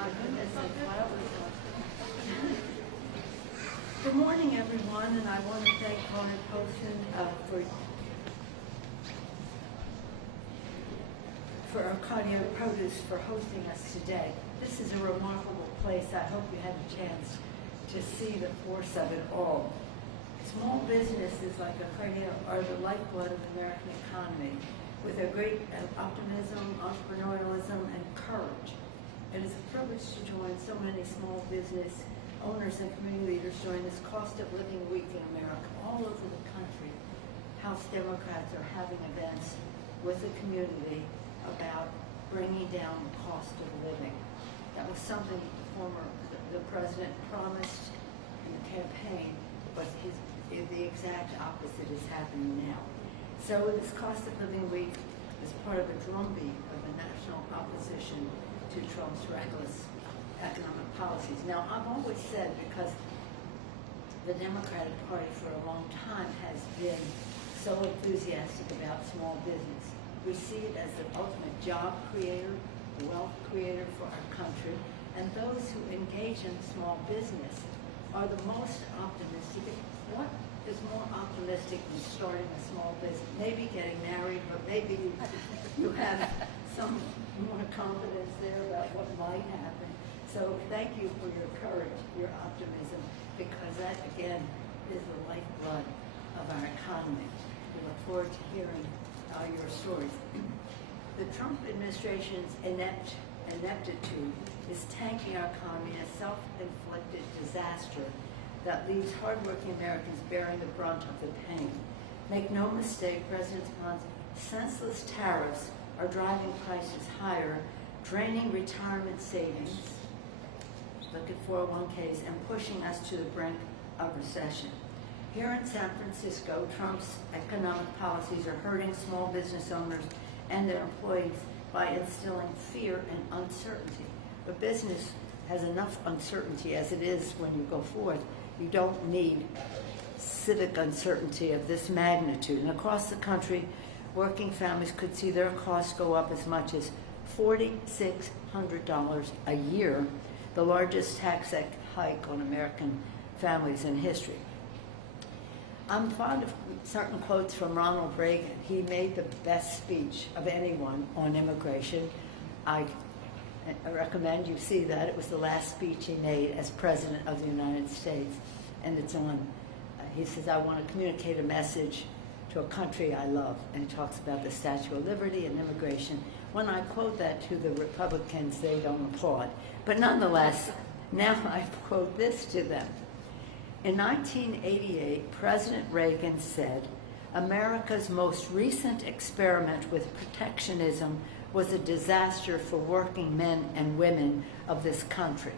My goodness, good morning, everyone, and I want to thank Conan for Arcadia Produce for hosting us today. This is a remarkable place. I hope you had a chance to see the force of it all. Small businesses like Arcadia are the lifeblood of the American economy, with their great optimism, entrepreneurialism, and courage. It is a privilege to join so many small business owners and community leaders during this cost of living week in America. All over the country, House Democrats are having events with the community about bringing down the cost of living. That was something the president promised in the campaign, but the exact opposite is happening now. So this cost of living week is part of a drumbeat of the national opposition to Trump's reckless economic policies. Now, I've always said, because the Democratic Party for a long time has been so enthusiastic about small business. We see it as the ultimate job creator, wealth creator for our country, and those who engage in small business are the most optimistic. What is more optimistic than starting a small business? Maybe getting married, but maybe you have some more confidence there about what might happen. So thank you for your courage, your optimism, because that, again, is the lifeblood of our economy. We look forward to hearing your stories. The Trump administration's ineptitude is tanking our economy, a self-inflicted disaster that leaves hardworking Americans bearing the brunt of the pain. Make no mistake, President Trump's senseless tariffs are driving prices higher, draining retirement savings, look at 401ks, and pushing us to the brink of recession. Here in San Francisco, Trump's economic policies are hurting small business owners and their employees by instilling fear and uncertainty. But business has enough uncertainty as it is when you go forth. You don't need civic uncertainty of this magnitude. And across the country, working families could see their costs go up as much as $4,600 a year, the largest tax hike on American families in history. I'm fond of certain quotes from Ronald Reagan. He made the best speech of anyone on immigration. I recommend you see that. It was the last speech he made as President of the United States. And it's on, he says, I want to communicate a message to a country I love. And he talks about the Statue of Liberty and immigration. When I quote that to the Republicans, they don't applaud. But nonetheless, now I quote this to them. In 1988, President Reagan said, America's most recent experiment with protectionism was a disaster for working men and women of this country.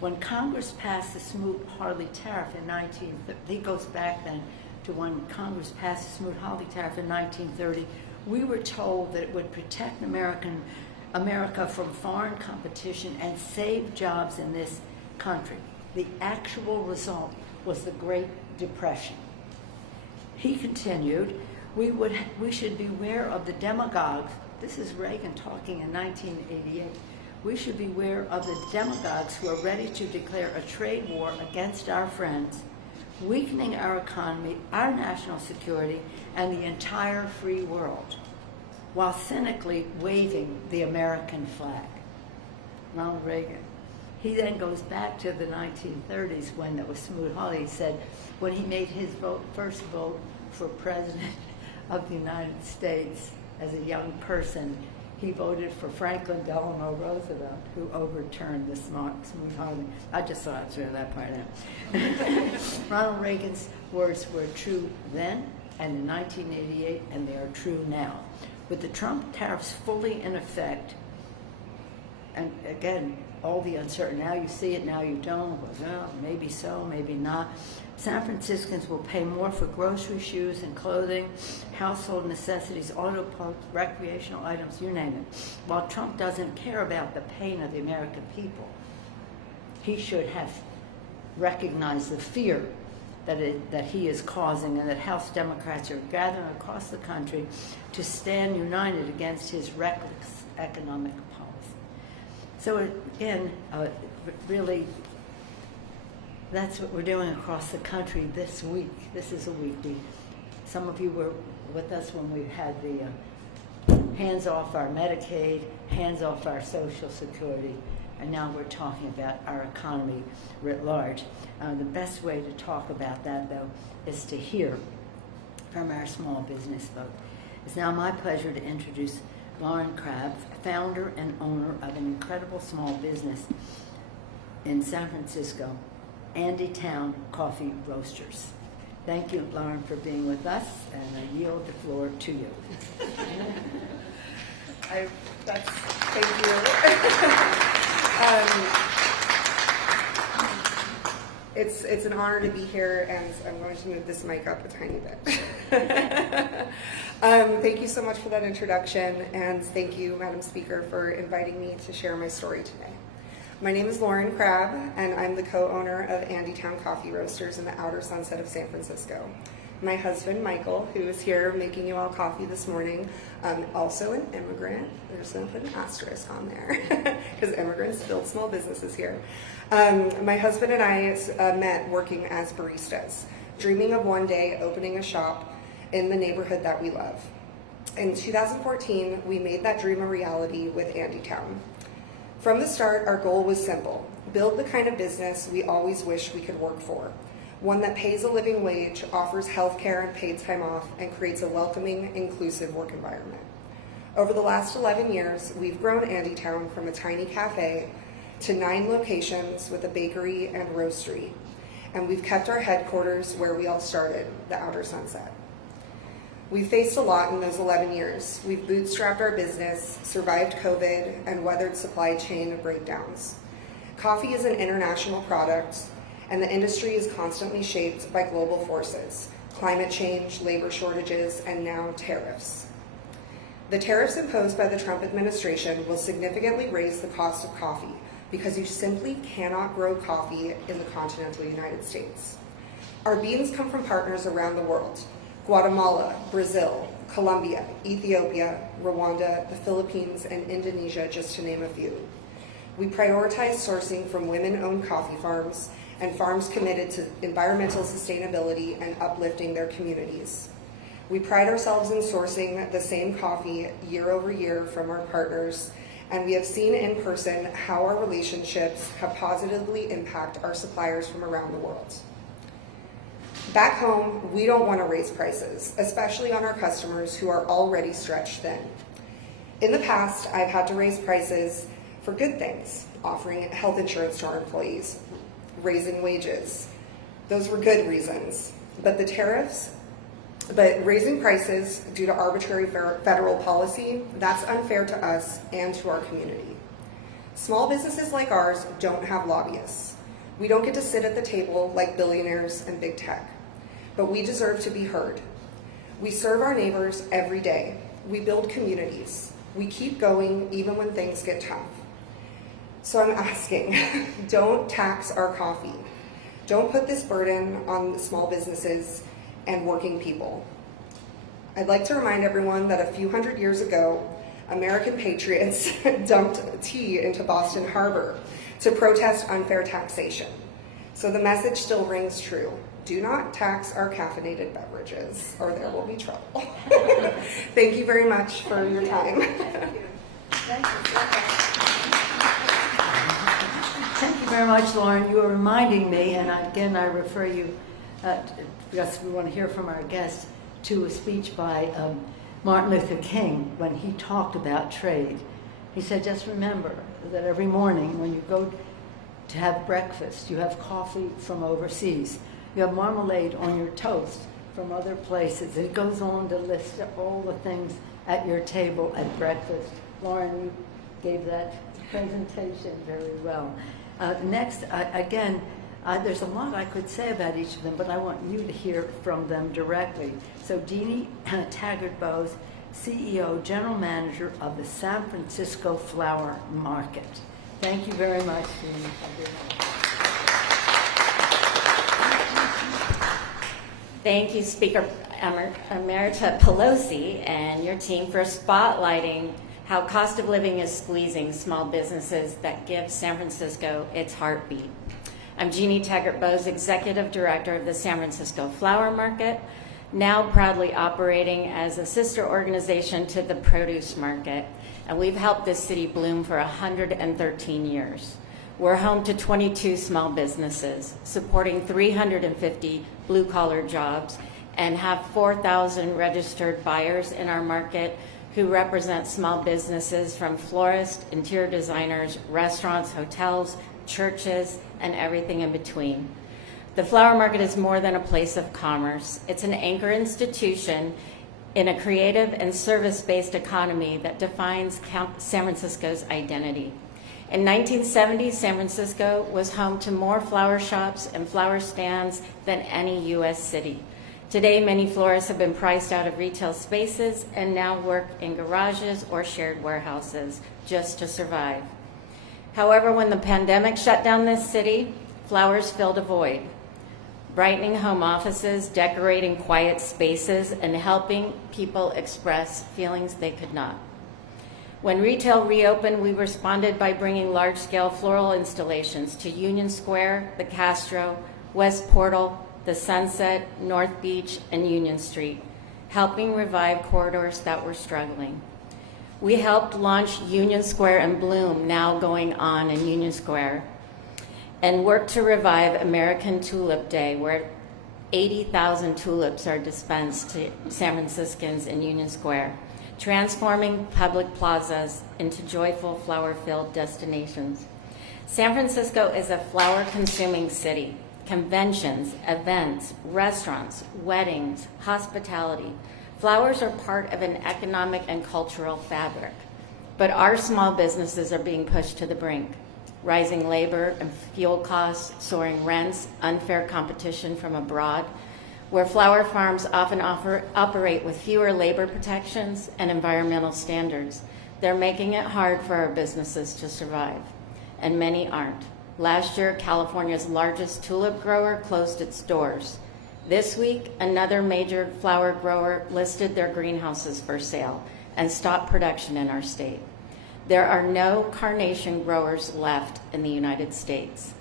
When Congress passed the Smoot-Hawley tariff in he goes back then to when Congress passed the Smoot-Hawley tariff in 1930, we were told that it would protect America from foreign competition and save jobs in this country. The actual result was the Great Depression. He continued, we should beware of the demagogues. This is Reagan talking in 1988. We should beware of the demagogues who are ready to declare a trade war against our friends, weakening our economy, our national security, and the entire free world, while cynically waving the American flag. Ronald Reagan. He then goes back to the 1930s when it was Smoot-Hawley. He said when he made his first vote for president of the United States as a young person, he voted for Franklin Delano Roosevelt, who overturned the Smoot-Hawley. I just thought I'd throw that part out. Ronald Reagan's words were true then and in 1988, and they are true now. With the Trump tariffs fully in effect, and again, all the uncertainty, now you see it, now you don't, well, maybe so, maybe not. San Franciscans will pay more for groceries, shoes, and clothing, household necessities, auto parts, recreational items, you name it. While Trump doesn't care about the pain of the American people, he should have recognized the fear that he is causing, and that House Democrats are gathering across the country to stand united against his reckless economic policy. So again, really, that's what we're doing across the country this week. This is a weekly. Some of you were with us when we had the hands off our Medicaid, hands off our Social Security, and now we're talking about our economy writ large. The best way to talk about that, though, is to hear from our small business folk. It's now my pleasure to introduce Lauren Crabb, founder and owner of an incredible small business in San Francisco, Andytown Coffee Roasters. Thank you, Lauren, for being with us, and I yield the floor to you. Thank you. It's an honor to be here, and I'm going to move this mic up a tiny bit. Thank you so much for that introduction, and thank you, Madam Speaker, for inviting me to share my story today. My name is Lauren Crabb, and I'm the co-owner of Andytown Coffee Roasters in the outer Sunset of San Francisco. My husband, Michael, who is here making you all coffee this morning, also an immigrant. There's going to put an asterisk on there because immigrants build small businesses here. My husband and I met working as baristas, dreaming of one day opening a shop in the neighborhood that we love. In 2014, we made that dream a reality with Andytown. From the start, our goal was simple: build the kind of business we always wish we could work for. One that pays a living wage, offers healthcare and paid time off, and creates a welcoming, inclusive work environment. Over the last 11 years, we've grown Andytown from a tiny cafe to 9 locations with a bakery and roastery. And we've kept our headquarters where we all started, the outer Sunset. We've faced a lot in those 11 years. We've bootstrapped our business, survived COVID, and weathered supply chain breakdowns. Coffee is an international product, and the industry is constantly shaped by global forces: climate change, labor shortages, and now tariffs. The tariffs imposed by the Trump administration will significantly raise the cost of coffee because you simply cannot grow coffee in the continental United States. Our beans come from partners around the world: Guatemala, Brazil, Colombia, Ethiopia, Rwanda, the Philippines, and Indonesia, just to name a few. We prioritize sourcing from women-owned coffee farms and farms committed to environmental sustainability and uplifting their communities. We pride ourselves in sourcing the same coffee year over year from our partners, and we have seen in person how our relationships have positively impacted our suppliers from around the world. Back home, we don't want to raise prices, especially on our customers who are already stretched thin. In the past, I've had to raise prices for good things: offering health insurance to our employees, raising wages. Those were good reasons. But raising prices due to arbitrary federal policy, that's unfair to us and to our community. Small businesses like ours don't have lobbyists. We don't get to sit at the table like billionaires and big tech, but we deserve to be heard. We serve our neighbors every day. We build communities. We keep going even when things get tough. So I'm asking, don't tax our coffee. Don't put this burden on the small businesses and working people. I'd like to remind everyone that a few hundred years ago, American patriots dumped tea into Boston Harbor to protest unfair taxation. So the message still rings true: do not tax our caffeinated beverages or there will be trouble. Thank you very much for your time. Thank you. Thank you very much, Lauren. You are reminding me, and again I refer you, because we want to hear from our guests, to a speech by Martin Luther King when he talked about trade. He said, just remember that every morning when you go to have breakfast, you have coffee from overseas. You have marmalade on your toast from other places. It goes on to list all the things at your table at breakfast. Lauren, you gave that presentation very well. Next, again, there's a lot I could say about each of them, but I want you to hear from them directly. So Deanie Taggart-Bowes, CEO, General Manager of the San Francisco Flower Market. Thank you very much, Deanie. Thank you, Speaker Emerita Pelosi and your team, for spotlighting how cost of living is squeezing small businesses that give San Francisco its heartbeat. I'm Jeannie Taggart-Bowes, Executive Director of the San Francisco Flower Market, now proudly operating as a sister organization to the Produce Market, and we've helped this city bloom for 113 years. We're home to 22 small businesses, supporting 350 blue-collar jobs, and have 4,000 registered buyers in our market who represent small businesses from florists, interior designers, restaurants, hotels, churches, and everything in between. The flower market is more than a place of commerce. It's an anchor institution in a creative and service-based economy that defines San Francisco's identity. In 1970, San Francisco was home to more flower shops and flower stands than any U.S. city. Today, many florists have been priced out of retail spaces and now work in garages or shared warehouses just to survive. However, when the pandemic shut down this city, flowers filled a void, brightening home offices, decorating quiet spaces, and helping people express feelings they could not. When retail reopened, we responded by bringing large-scale floral installations to Union Square, the Castro, West Portal, the Sunset, North Beach, and Union Street, helping revive corridors that were struggling. We helped launch Union Square in Bloom, now going on in Union Square, and worked to revive American Tulip Day, where 80,000 tulips are dispensed to San Franciscans in Union Square, transforming public plazas into joyful flower-filled destinations. San Francisco is a flower-consuming city. Conventions, events, restaurants, weddings, hospitality. Flowers are part of an economic and cultural fabric. But our small businesses are being pushed to the brink. Rising labor and fuel costs, soaring rents, unfair competition from abroad, where flower farms often operate with fewer labor protections and environmental standards. They're making it hard for our businesses to survive, and many aren't. Last year, California's largest tulip grower closed its doors. This week, another major flower grower listed their greenhouses for sale and stopped production in our state. There are no carnation growers left in the United States.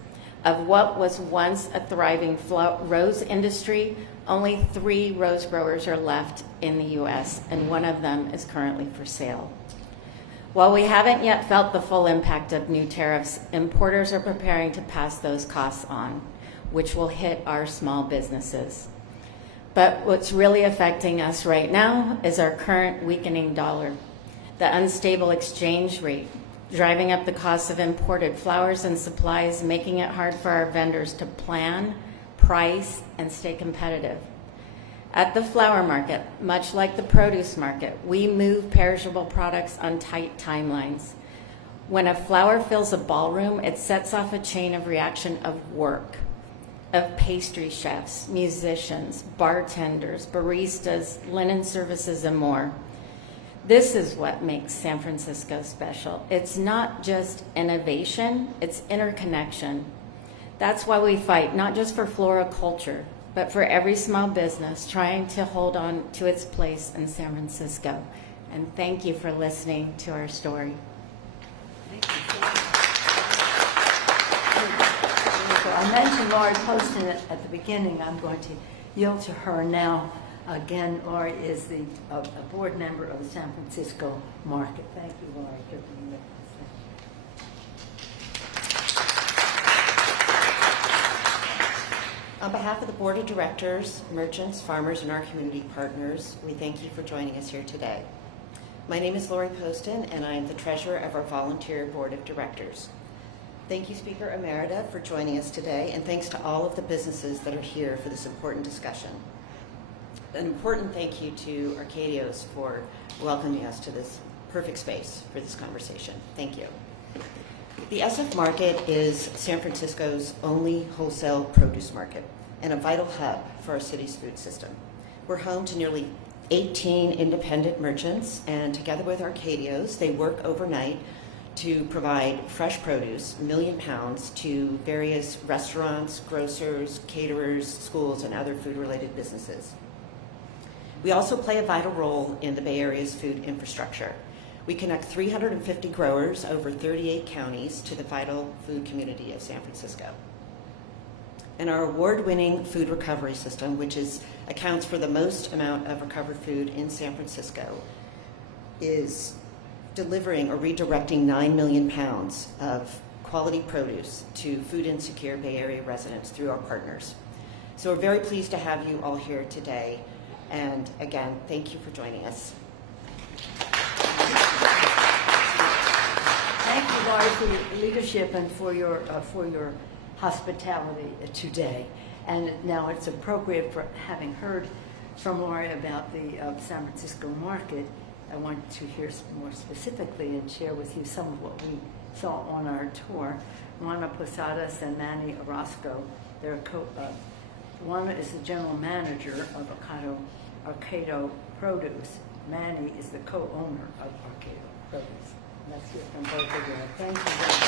Of what was once a thriving rose industry, only 3 rose growers are left in the U.S., and one of them is currently for sale. While we haven't yet felt the full impact of new tariffs, importers are preparing to pass those costs on, which will hit our small businesses. But what's really affecting us right now is our current weakening dollar, the unstable exchange rate, driving up the cost of imported flowers and supplies, making it hard for our vendors to plan, price, and stay competitive. At the flower market, much like the produce market, we move perishable products on tight timelines. When a flower fills a ballroom, it sets off a chain of reaction of work, of pastry chefs, musicians, bartenders, baristas, linen services, and more. This is what makes San Francisco special. It's not just innovation, it's interconnection. That's why we fight, not just for floral culture, but for every small business trying to hold on to its place in San Francisco. And thank you for listening to our story. Thank you. So I mentioned Laurie Poston at the beginning. I'm going to yield to her now. Again, Laurie is a board member of the San Francisco Market. Thank you, Laurie, for being with us. On behalf of the Board of Directors, merchants, farmers, and our community partners, we thank you for joining us here today. My name is Laurie Poston, and I am the treasurer of our volunteer Board of Directors. Thank you, Speaker Emerita, for joining us today, and thanks to all of the businesses that are here for this important discussion. An important thank you to Arcadios for welcoming us to this perfect space for this conversation. Thank you. The SF Market is San Francisco's only wholesale produce market and a vital hub for our city's food system. We're home to nearly 18 independent merchants, and together with Arcadios, they work overnight to provide fresh produce, 1 million pounds, to various restaurants, grocers, caterers, schools, and other food-related businesses. We also play a vital role in the Bay Area's food infrastructure. We connect 350 growers over 38 counties to the vital food community of San Francisco. And our award-winning food recovery system, which accounts for the most amount of recovered food in San Francisco, is delivering or redirecting 9 million pounds of quality produce to food insecure Bay Area residents through our partners. So we're very pleased to have you all here today. And again, thank you for joining us. Thank you, Laurie, for your leadership and for your hospitality today. And now it's appropriate, for having heard from Laurie about the San Francisco market, I want to hear more specifically and share with you some of what we saw on our tour. Juana Posadas and Manny Orozco, Juana is the general manager of Arcado Produce. Manny is the co-owner of Arcado Produce. Let's hear from both of you. Thank you very much.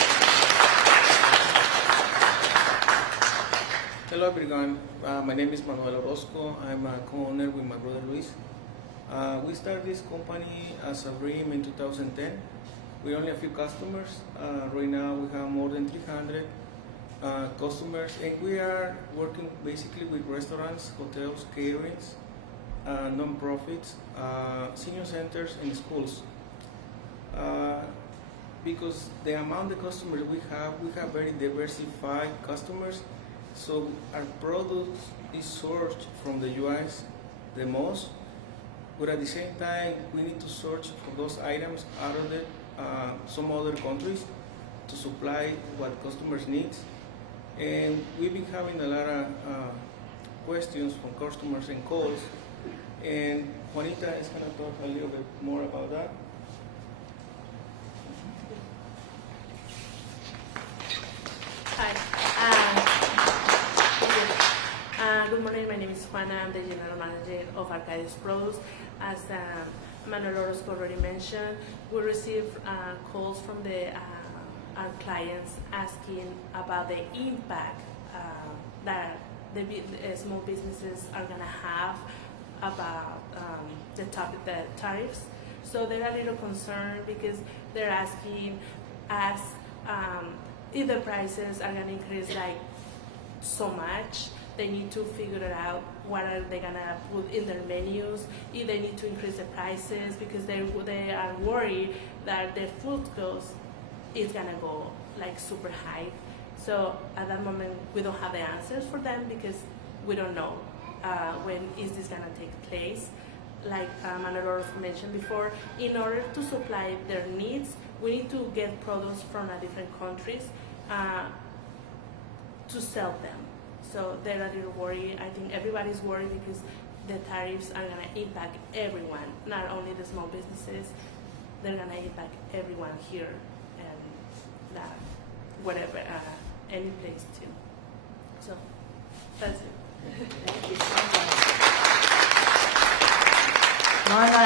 Hello everyone, my name is Manuel Orozco. I'm a co-owner with my brother Luis. We started this company as a dream in 2010. With only a few customers. Right now we have more than 300 customers, and we are working basically with restaurants, hotels, caterings, non-profits, senior centers, and schools. Because the amount of customers we have very diversified customers. So our product is sourced from the US the most, but at the same time we need to search for those items out of some other countries to supply what customers need. And we've been having a lot of questions from customers and calls, and Juanita is going to talk a little bit more about that. Hi. Good morning. My name is Juana. I'm the general manager of Arcadius Produce. As Manuel Orozco already mentioned, we receive calls from our clients asking about the impact that the small businesses are going to have about the tariffs. So they're a little concerned because they're asking us if the prices are going to increase like so much. They need to figure it out what are they going to put in their menus, if they need to increase the prices because they are worried that their food cost is going to go like super high. So at that moment we don't have the answers for them because we don't know when is this going to take place. Like Manuel mentioned before, in order to supply their needs, we need to get products from different countries to sell them. So they're a little worried. I think everybody's worried because the tariffs are going to impact everyone, not only the small businesses. They're going to impact everyone here and whatever, any place too. So that's it. Thank you so much. Lana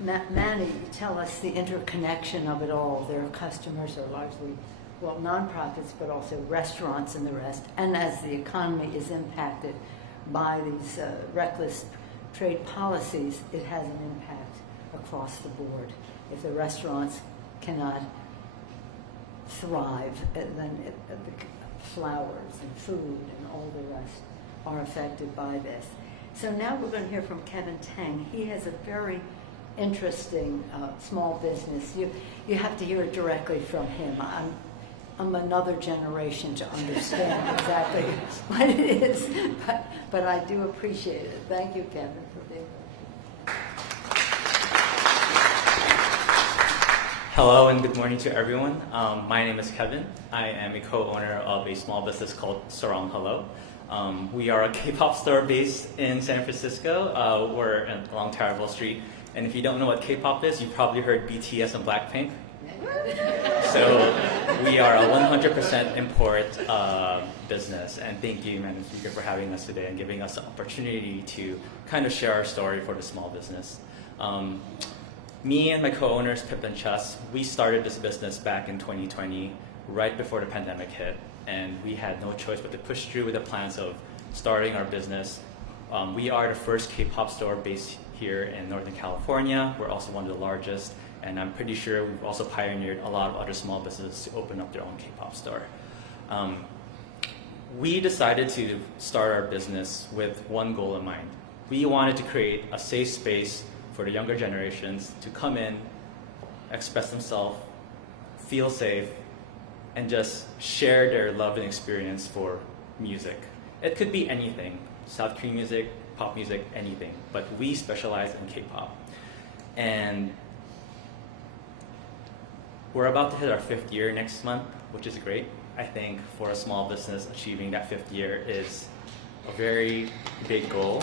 and Manny, tell us the interconnection of it all. Their customers are largely, well, nonprofits, but also restaurants and the rest. And as the economy is impacted by these reckless trade policies, it has an impact across the board. If the restaurants cannot thrive, then the flowers and food and all the rest are affected by this. So now we're going to hear from Kevin Tang. He has a very interesting small business. You have to hear it directly from him. I'm another generation to understand exactly what it is, but I do appreciate it. Thank you, Kevin, for being here. Hello and good morning to everyone. My name is Kevin. I am a co-owner of a small business called Sarong Hello. We are a K-pop store based in San Francisco. We're along Tarival Street. And if you don't know what K-pop is, you've probably heard BTS and Blackpink. So we are a 100% import business. And thank you, Madam Speaker, for having us today and giving us the opportunity to kind of share our story for the small business. Me and my co-owners, Pip and Chess, we started this business back in 2020, right before the pandemic hit. And we had no choice but to push through with the plans of starting our business. We are the first K-pop store based here in Northern California. We're also one of the largest, and I'm pretty sure we've also pioneered a lot of other small businesses to open up their own K-pop store. We decided to start our business with one goal in mind. We wanted to create a safe space for the younger generations to come in, express themselves, feel safe, and just share their love and experience for music. It could be anything, South Korean music, pop music, anything, but we specialize in K-pop. And we're about to hit our 5th year next month, which is great. I think for a small business, achieving that 5th year is a very big goal.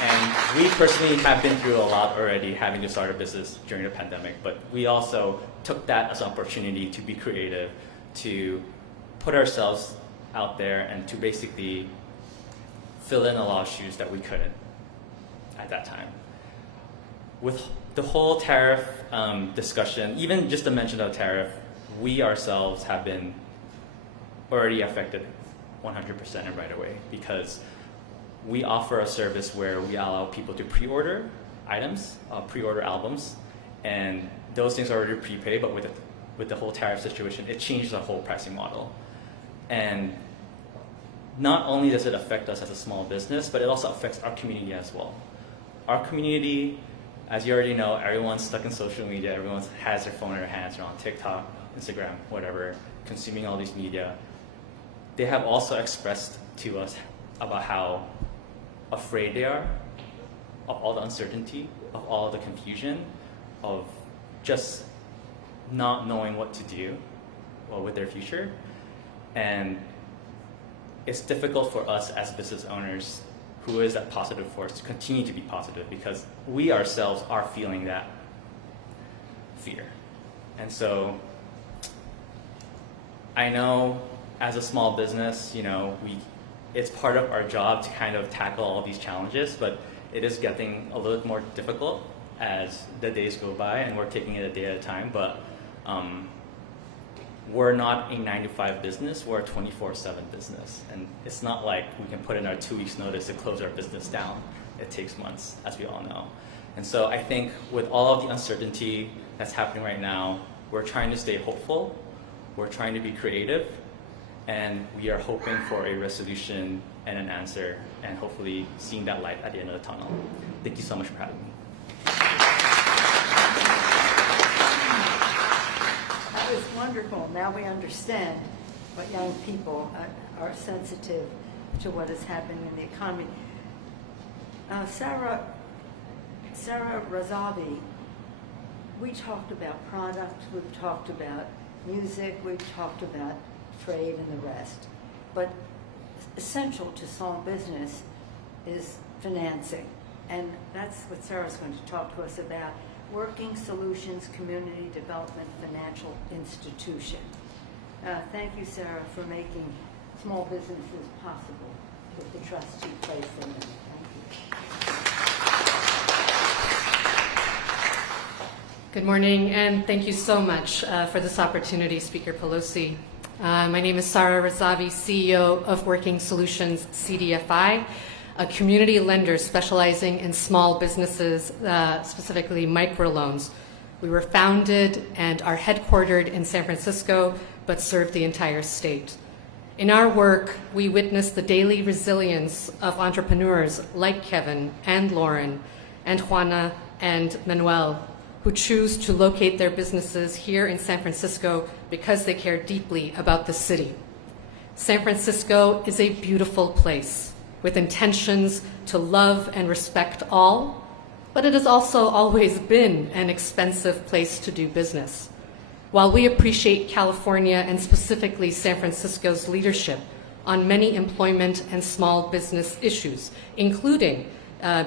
And we personally have been through a lot already, having to start a business during the pandemic, but we also took that as an opportunity to be creative, to put ourselves out there and to basically fill in a lot of shoes that we couldn't at that time. With the whole tariff discussion, even just the mention of tariff, we ourselves have been already affected 100% and right away, because we offer a service where we allow people to pre-order items, pre-order albums, and those things are already prepaid, but with the whole tariff situation, it changed the whole pricing model. And not only does it affect us as a small business, but it also affects our community as well. Our community, as you already know, everyone's stuck in social media, everyone has their phone in their hands, they're on TikTok, Instagram, whatever, consuming all these media. They have also expressed to us about how afraid they are of all the uncertainty, of all the confusion, of just not knowing what to do with their future. And it's difficult for us as business owners, who is that positive force, to continue to be positive, because we ourselves are feeling that fear. And so I know as a small business, it's part of our job to kind of tackle all these challenges, but it is getting a little more difficult as the days go by, and we're taking it a day at a time. But we're not a 9-to-5 business, we're a 24/7 business. And it's not like we can put in our 2 weeks notice to close our business down. It takes months, as we all know. And so I think with all of the uncertainty that's happening right now, we're trying to stay hopeful, we're trying to be creative, and we are hoping for a resolution and an answer, and hopefully seeing that light at the end of the tunnel. Thank you so much for having me. That was wonderful. Now we understand what young people are sensitive to what is happening in the economy. Sarah Razavi, we talked about product, we've talked about music, we've talked about trade and the rest. But essential to small business is financing. And that's what Sarah's going to talk to us about. Working Solutions Community Development Financial Institution. Thank you, Sarah, for making small businesses possible with the trust you place in them. Thank you. Good morning, and thank you so much for this opportunity, Speaker Pelosi. My name is Sarah Razavi, CEO of Working Solutions CDFI, a community lender specializing in small businesses, specifically microloans. We were founded and are headquartered in San Francisco, but serve the entire state. In our work, we witness the daily resilience of entrepreneurs like Kevin and Lauren and Juana and Manuel, who choose to locate their businesses here in San Francisco because they care deeply about the city. San Francisco is a beautiful place with intentions to love and respect all, but it has also always been an expensive place to do business. While we appreciate California and specifically San Francisco's leadership on many employment and small business issues, including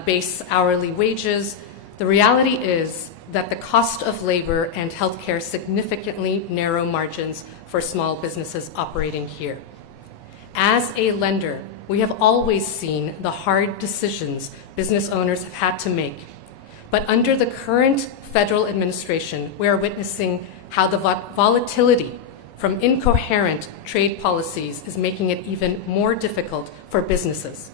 base hourly wages, the reality is that the cost of labor and healthcare significantly narrow margins for small businesses operating here. As a lender, we have always seen the hard decisions business owners have had to make. But under the current federal administration, we are witnessing how the volatility from incoherent trade policies is making it even more difficult for businesses.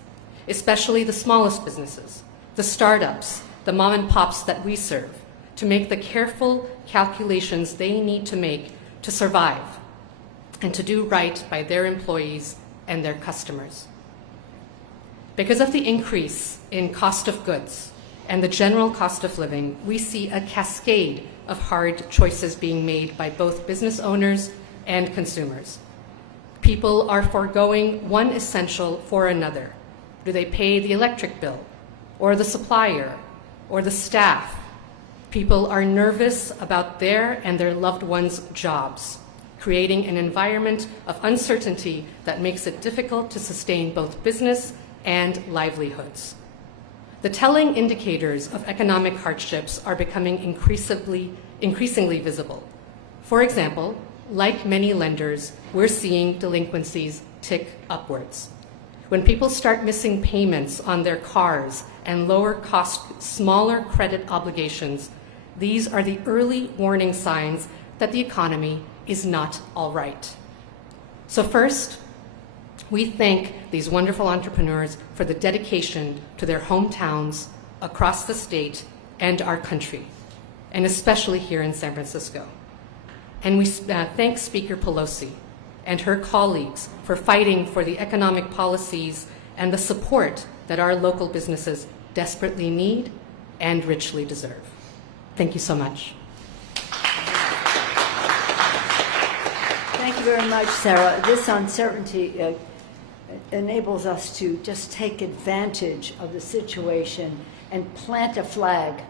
especially the smallest businesses, the startups, the mom and pops that we serve, to make the careful calculations they need to make to survive and to do right by their employees and their customers. Because of the increase in cost of goods and the general cost of living, we see a cascade of hard choices being made by both business owners and consumers. People are foregoing one essential for another. Do they pay the electric bill, or the supplier, or the staff? People are nervous about their and their loved ones' jobs, creating an environment of uncertainty that makes it difficult to sustain both business and livelihoods. The telling indicators of economic hardships are becoming increasingly visible. For example, like many lenders, we're seeing delinquencies tick upwards. When people start missing payments on their cars and lower cost, smaller credit obligations, these are the early warning signs that the economy is not all right. So first, we thank these wonderful entrepreneurs for the dedication to their hometowns across the state and our country, and especially here in San Francisco. And we thank Speaker Pelosi and her colleagues for fighting for the economic policies and the support that our local businesses desperately need and richly deserve. Thank you so much. Thank you very much, Sarah. This uncertainty enables us to just take advantage of the situation and plant a flag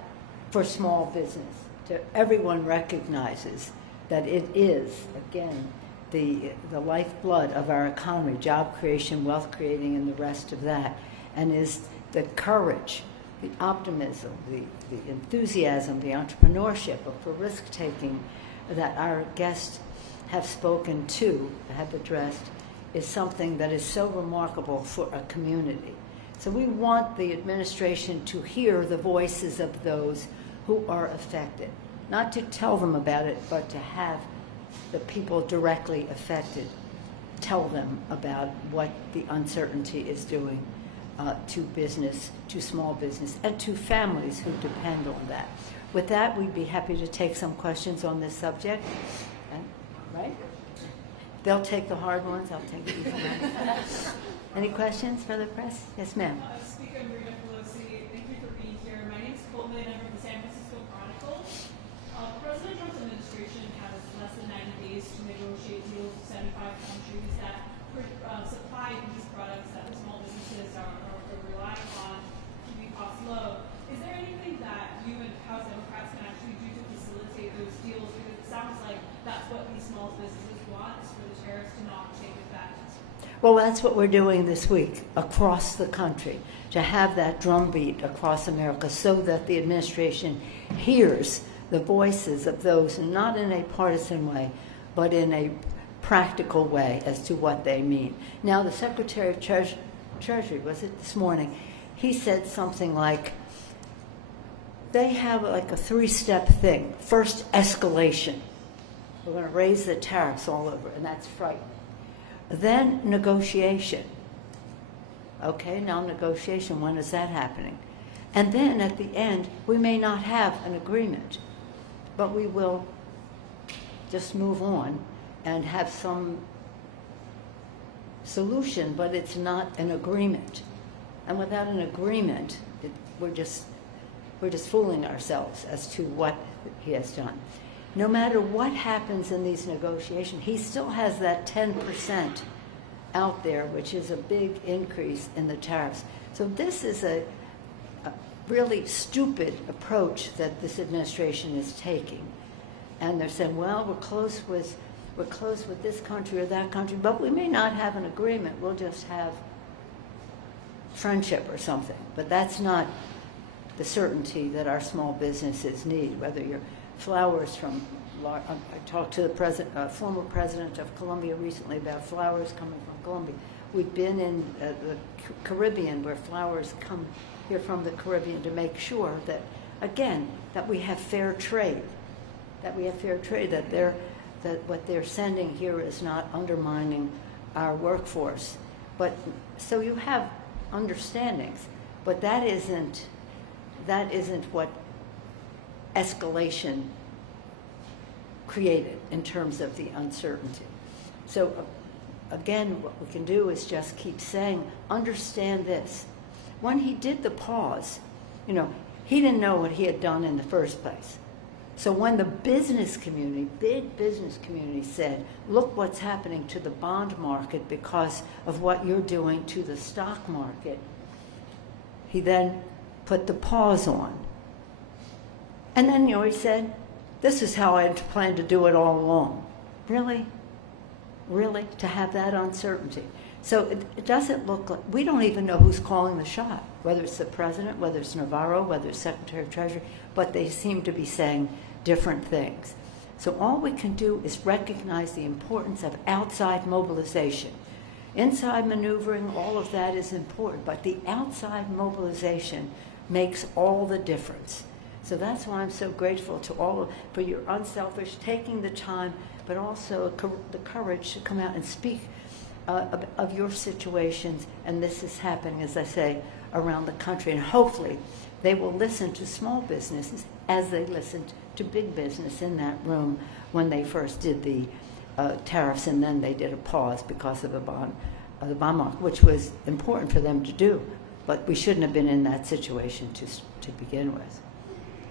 for small business. Everyone recognizes that it is, again, the lifeblood of our economy, job creation, wealth creating, and the rest of that, and is the courage, the optimism, the enthusiasm, the entrepreneurship, for risk-taking that our guests have spoken to, have addressed, is something that is so remarkable for a community. So we want the administration to hear the voices of those who are affected, not to tell them about it, but to have the people directly affected tell them about what the uncertainty is doing to business, to small business, and to families who depend on that. With that, we'd be happy to take some questions on this subject. Right? They'll take the hard ones, I'll take the easy ones. Any questions for the press? Yes, ma'am. Speaker Pelosi, thank you for being here. My name is Coleman. I'm from the San Francisco Chronicle. President Trump's administration has less than 90 days to negotiate deals with 75 countries that supply these products that the small businesses are relying on to keep costs low. Is there anything that you and House Democrats can actually do to facilitate those deals? Because it sounds like that's what these small businesses want, is for the tariffs to not take effect. Well, that's what we're doing this week across the country, to have that drumbeat across America so that the administration hears the voices of those, not in a partisan way, but in a practical way as to what they mean. Now, the Secretary of Treasury, was it this morning, he said something like, they have like a three-step thing. First, escalation. We're going to raise the tariffs all over, and that's frightening. Then negotiation. Okay, now negotiation, when is that happening? And then at the end, we may not have an agreement, but we will just move on and have some solution, but it's not an agreement. And without an agreement, we're just fooling ourselves as to what he has done. No matter what happens in these negotiations, he still has that 10% out there, which is a big increase in the tariffs. So this is a really stupid approach that this administration is taking. And they're saying, well, we're close with this country or that country, but we may not have an agreement. We'll just have friendship or something. But that's not the certainty that our small businesses need, whether you're flowers from, I talked to the former president of Colombia recently about flowers coming from Colombia. We've been in the Caribbean where flowers come here from the Caribbean to make sure that, again, that we have fair trade, that what they're sending here is not undermining our workforce. But so you have understandings, but that isn't what escalation created in terms of the uncertainty. So again, what we can do is just keep saying, understand this. When he did the pause, you know, he didn't know what he had done in the first place. So when the business community, big business community said, look what's happening to the bond market because of what you're doing to the stock market, he then put the pause on. And then, you know, he said, this is how I had planned to do it all along. Really? Really? To have that uncertainty. So it doesn't look like, we don't even know who's calling the shot, whether it's the president, whether it's Navarro, whether it's Secretary of Treasury, but they seem to be saying different things. So all we can do is recognize the importance of outside mobilization. Inside maneuvering, all of that is important, but the outside mobilization makes all the difference. So that's why I'm so grateful to all of, for your unselfish taking the time, but also the courage to come out and speak of your situations. And this is happening, as I say, around the country. And hopefully they will listen to small businesses as they listened to big business in that room when they first did the tariffs, and then they did a pause because of the bond market, which was important for them to do. But we shouldn't have been in that situation to begin with.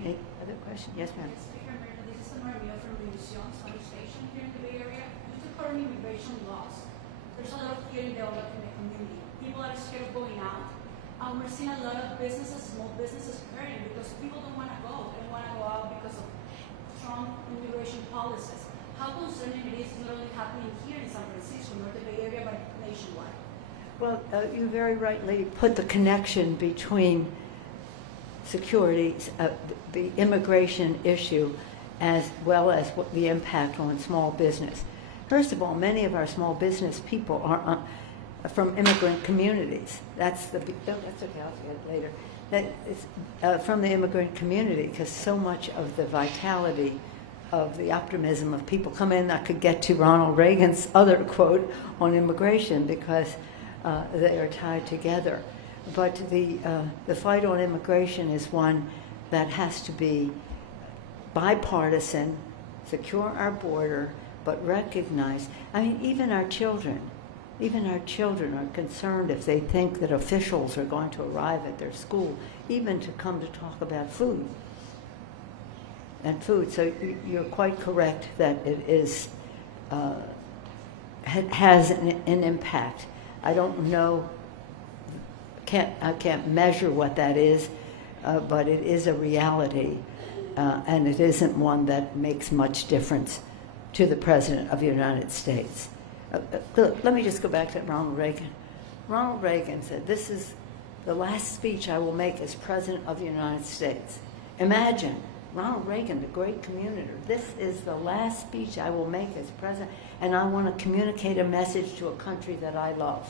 Any other question? Yes, ma'am. Speaker Emeritus, this is Maria from the Mission Southern Station here in the Bay Area. Due to current immigration laws, there's a lot of fear in the community. People are scared of going out. We're seeing a lot of businesses, small businesses hurting because people don't want to go. They don't want to go out because of strong immigration policies. How concerning it is not only happening here in San Francisco, nor the Bay Area, but nationwide? Well, you very rightly put the connection between security, the immigration issue, as well as what the impact on small business. First of all, many of our small business people are from immigrant communities. That's okay, I'll get it later. That is from the immigrant community, because so much of the vitality of the optimism of people come in. I could get to Ronald Reagan's other quote on immigration, because they are tied together. But the fight on immigration is one that has to be bipartisan, secure our border, but recognize, I mean, even our children are concerned if they think that officials are going to arrive at their school, even to come to talk about food. And food, so you're quite correct that it is, has an impact. I don't know, I can't measure what that is, but it is a reality, and it isn't one that makes much difference to the President of the United States. Let me just go back to Ronald Reagan. Ronald Reagan said, "This is the last speech I will make as President of the United States." Imagine, Ronald Reagan, the great communicator, this is the last speech I will make as President, and I want to communicate a message to a country that I love.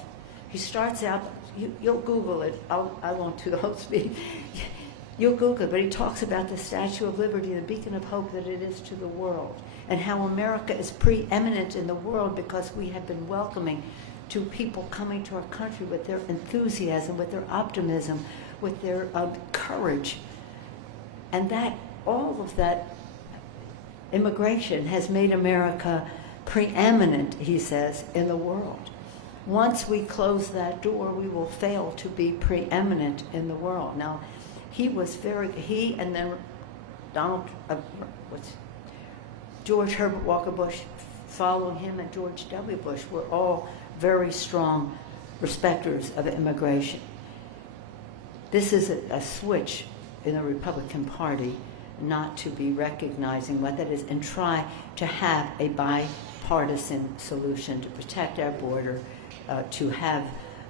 He starts out, you'll Google it, I won't do the whole speech. You'll Google it, but he talks about the Statue of Liberty, the beacon of hope that it is to the world, and how America is preeminent in the world because we have been welcoming to people coming to our country with their enthusiasm, with their optimism, with their courage. And that, all of that immigration has made America preeminent, he says, in the world. Once we close that door, we will fail to be preeminent in the world. Now, he and then George Herbert Walker Bush, following him, and George W. Bush were all very strong respecters of immigration. This is a switch in the Republican Party not to be recognizing what that is and try to have a bipartisan solution to protect our border, to have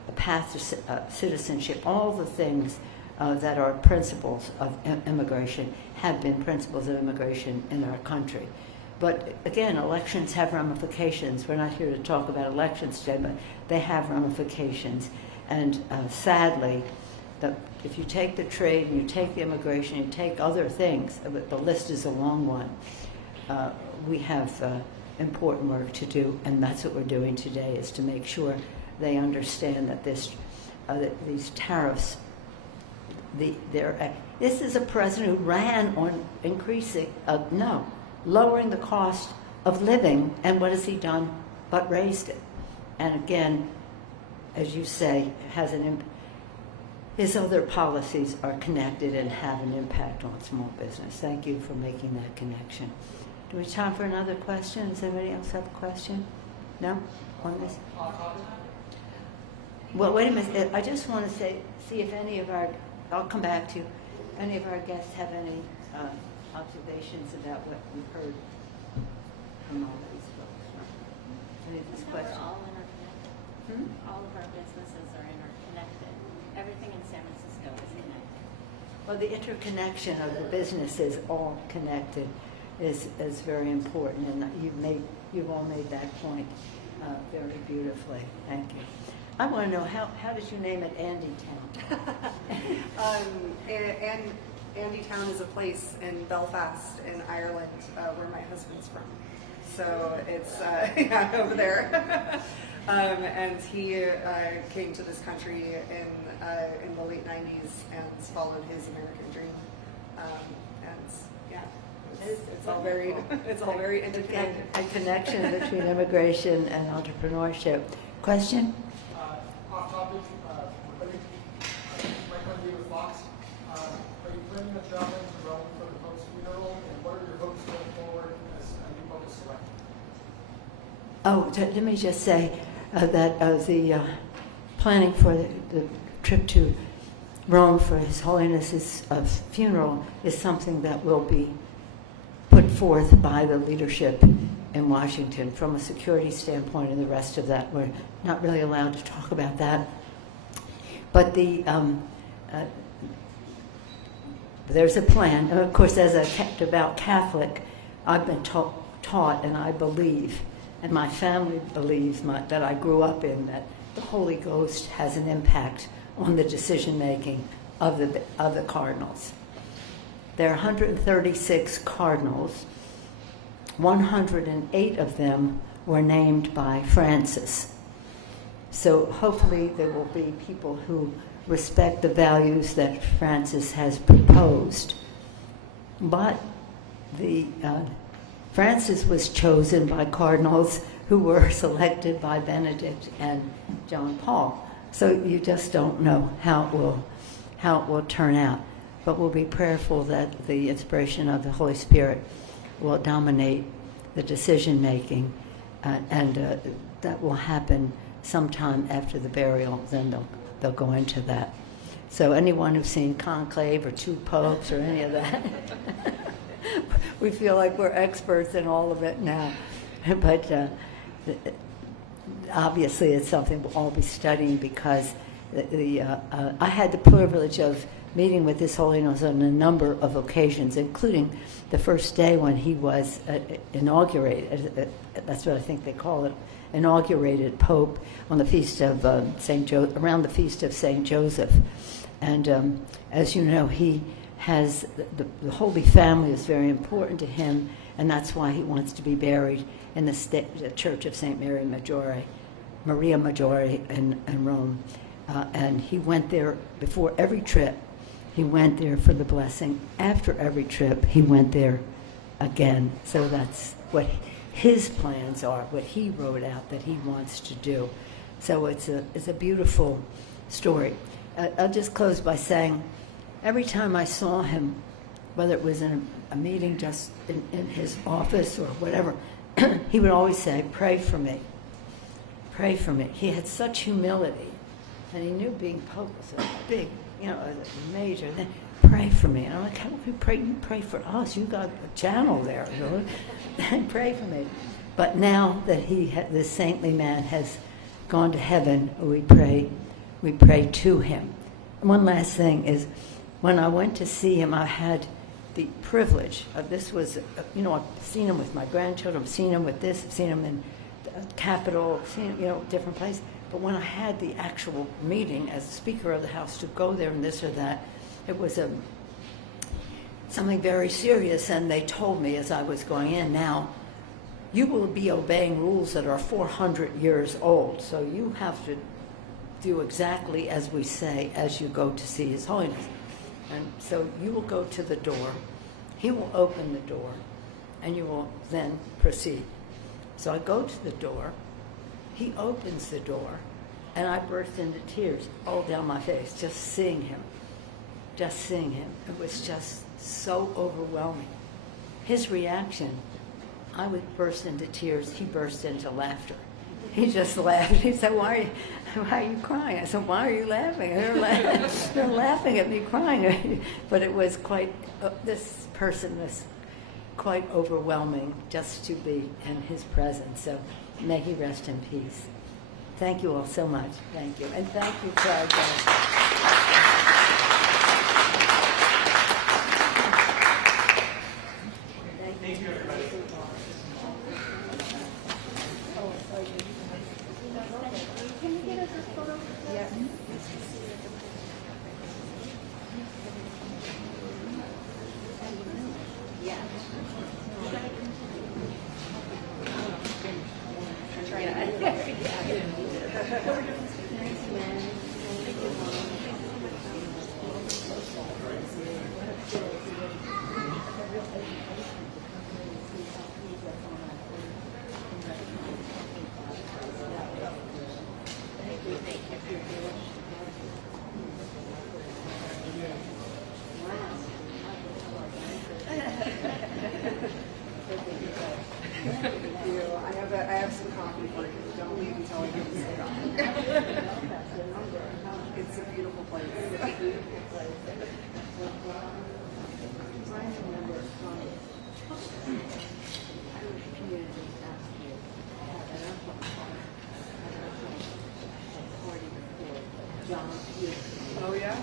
a path to citizenship. All the things that are principles of immigration have been principles of immigration in our country. But again, elections have ramifications. We're not here to talk about elections today, but they have ramifications. And sadly, if you take the trade and you take the immigration, you take other things, the list is a long one, we have important work to do, and that's what we're doing today, is to make sure they understand that this these tariffs. This is a president who ran on lowering the cost of living, and what has he done but raised it? And again, as you say, has his other policies are connected and have an impact on small business. Thank you for making that connection. Do we have time for another question? Does anybody else have a question? No? On this? Well, wait a minute. I just want to see if any of our, I'll come back to you, any of our guests have any observations about what we've heard from all these folks. Any of these questions? We're all interconnected. All of our businesses are interconnected. Everything in San Francisco is connected. Well, the interconnection of the businesses all connected is very important, and you've all made that point very beautifully. Thank you. I want to know, how did you name it Andy Town? And Andy Town is a place in Belfast in Ireland where my husband's from. So it's over there. And he came to this country in the late 90s and followed his American dream. And yeah, it's all very interconnected. A connection between immigration and entrepreneurship. Question? Off topic, my friend David Fox. Are you planning on traveling to Rome for the Pope's funeral? And what are your hopes going forward as a new Pope is selected? Oh, let me just say that the planning for the trip to Rome for His Holiness's funeral is something that will be put forth by the leadership in Washington from a security standpoint, and the rest of that we're not really allowed to talk about that. But there's a plan. And of course, as a devout Catholic, I've been taught, and I believe, and my family believes that I grew up in, that the Holy Ghost has an impact on the decision making of the cardinals. There are 136 cardinals. 108 of them were named by Francis. So hopefully there will be people who respect the values that Francis has proposed. But Francis was chosen by cardinals who were selected by Benedict and John Paul. So you just don't know how it will turn out. But we'll be prayerful that the inspiration of the Holy Spirit will dominate the decision making, and that will happen sometime after the burial. Then they'll go into that. So anyone who's seen Conclave or Two Popes or any of that, we feel like we're experts in all of it now. But obviously it's something we'll all be studying, because I had the privilege of meeting with His Holiness on a number of occasions, including the first day when he was inaugurated. That's what I think they call it, inaugurated Pope on the feast of around the feast of Saint Joseph. And as you know, he has the Holy Family is very important to him, and that's why he wants to be buried in the Church of Saint Maria Maggiore in Rome. And he went there before every trip. He went there for the blessing. After every trip, he went there again. So that's what his plans are, what he wrote out that he wants to do. So it's a beautiful story. I'll just close by saying, every time I saw him, whether it was in a meeting just in his office or whatever, he would always say, "Pray for me. Pray for me." He had such humility, and he knew being Pope was a big, a major thing. Pray for me. And I'm like, how can we pray? You pray for us. You got a channel there, and pray for me. But now that this saintly man has gone to heaven, we pray to him. And one last thing is, when I went to see him, I had the privilege of this was, I've seen him with my grandchildren, I've seen him with this, I've seen him in the Capitol, I've seen him, different places. But when I had the actual meeting as Speaker of the House to go there and this or that, it was something very serious. And they told me as I was going in, now, you will be obeying rules that are 400 years old. So you have to do exactly as we say as you go to see His Holiness. And so you will go to the door, he will open the door, and you will then proceed. So I go to the door, he opens the door, and I burst into tears all down my face, just seeing him. Just seeing him. It was just so overwhelming. His reaction, I would burst into tears, he burst into laughter. He just laughed. He said, why are you crying? I said, why are you laughing? They're laughing at me crying. But it was quite, this person was quite overwhelming just to be in his presence. So may he rest in peace. Thank you all so much. Thank you. And thank you for our guests. Thank you, everybody. I have some coffee for you. Don't leave until I give you some coffee. It's a beautiful place. Oh yeah?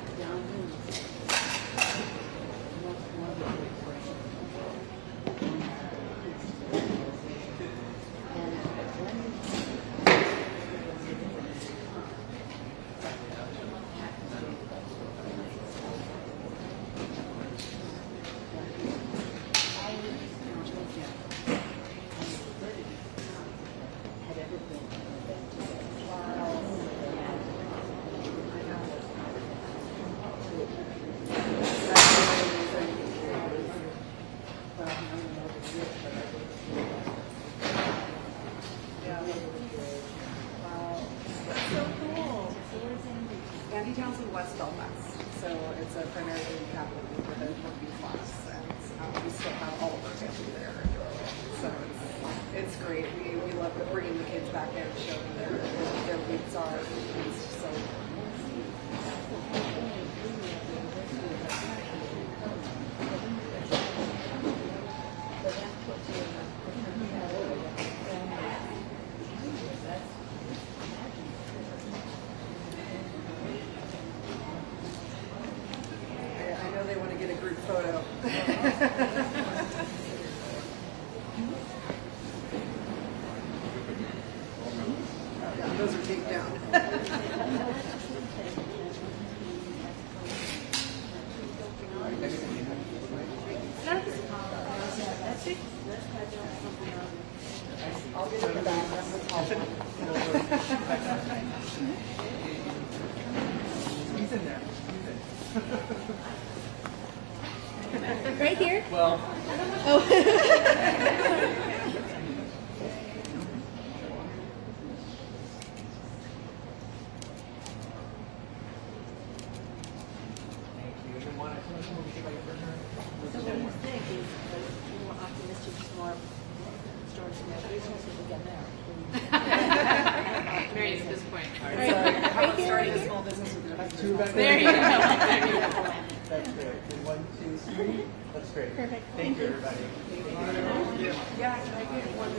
Town's in West Belfast, so it's a primarily Catholic with a working class, and we still have all of our family there. So it's great. We love bringing the kids back in, showing them their roots are. It's so photo. Those are taped down. I'll get in the back. He's in there. Right here? Well. Oh. Mary, at this point. Right here. Starting a small business with There you go. That's great. 1, 2, 3. That's great. Perfect. Thank you, everybody. Yeah, can I get one?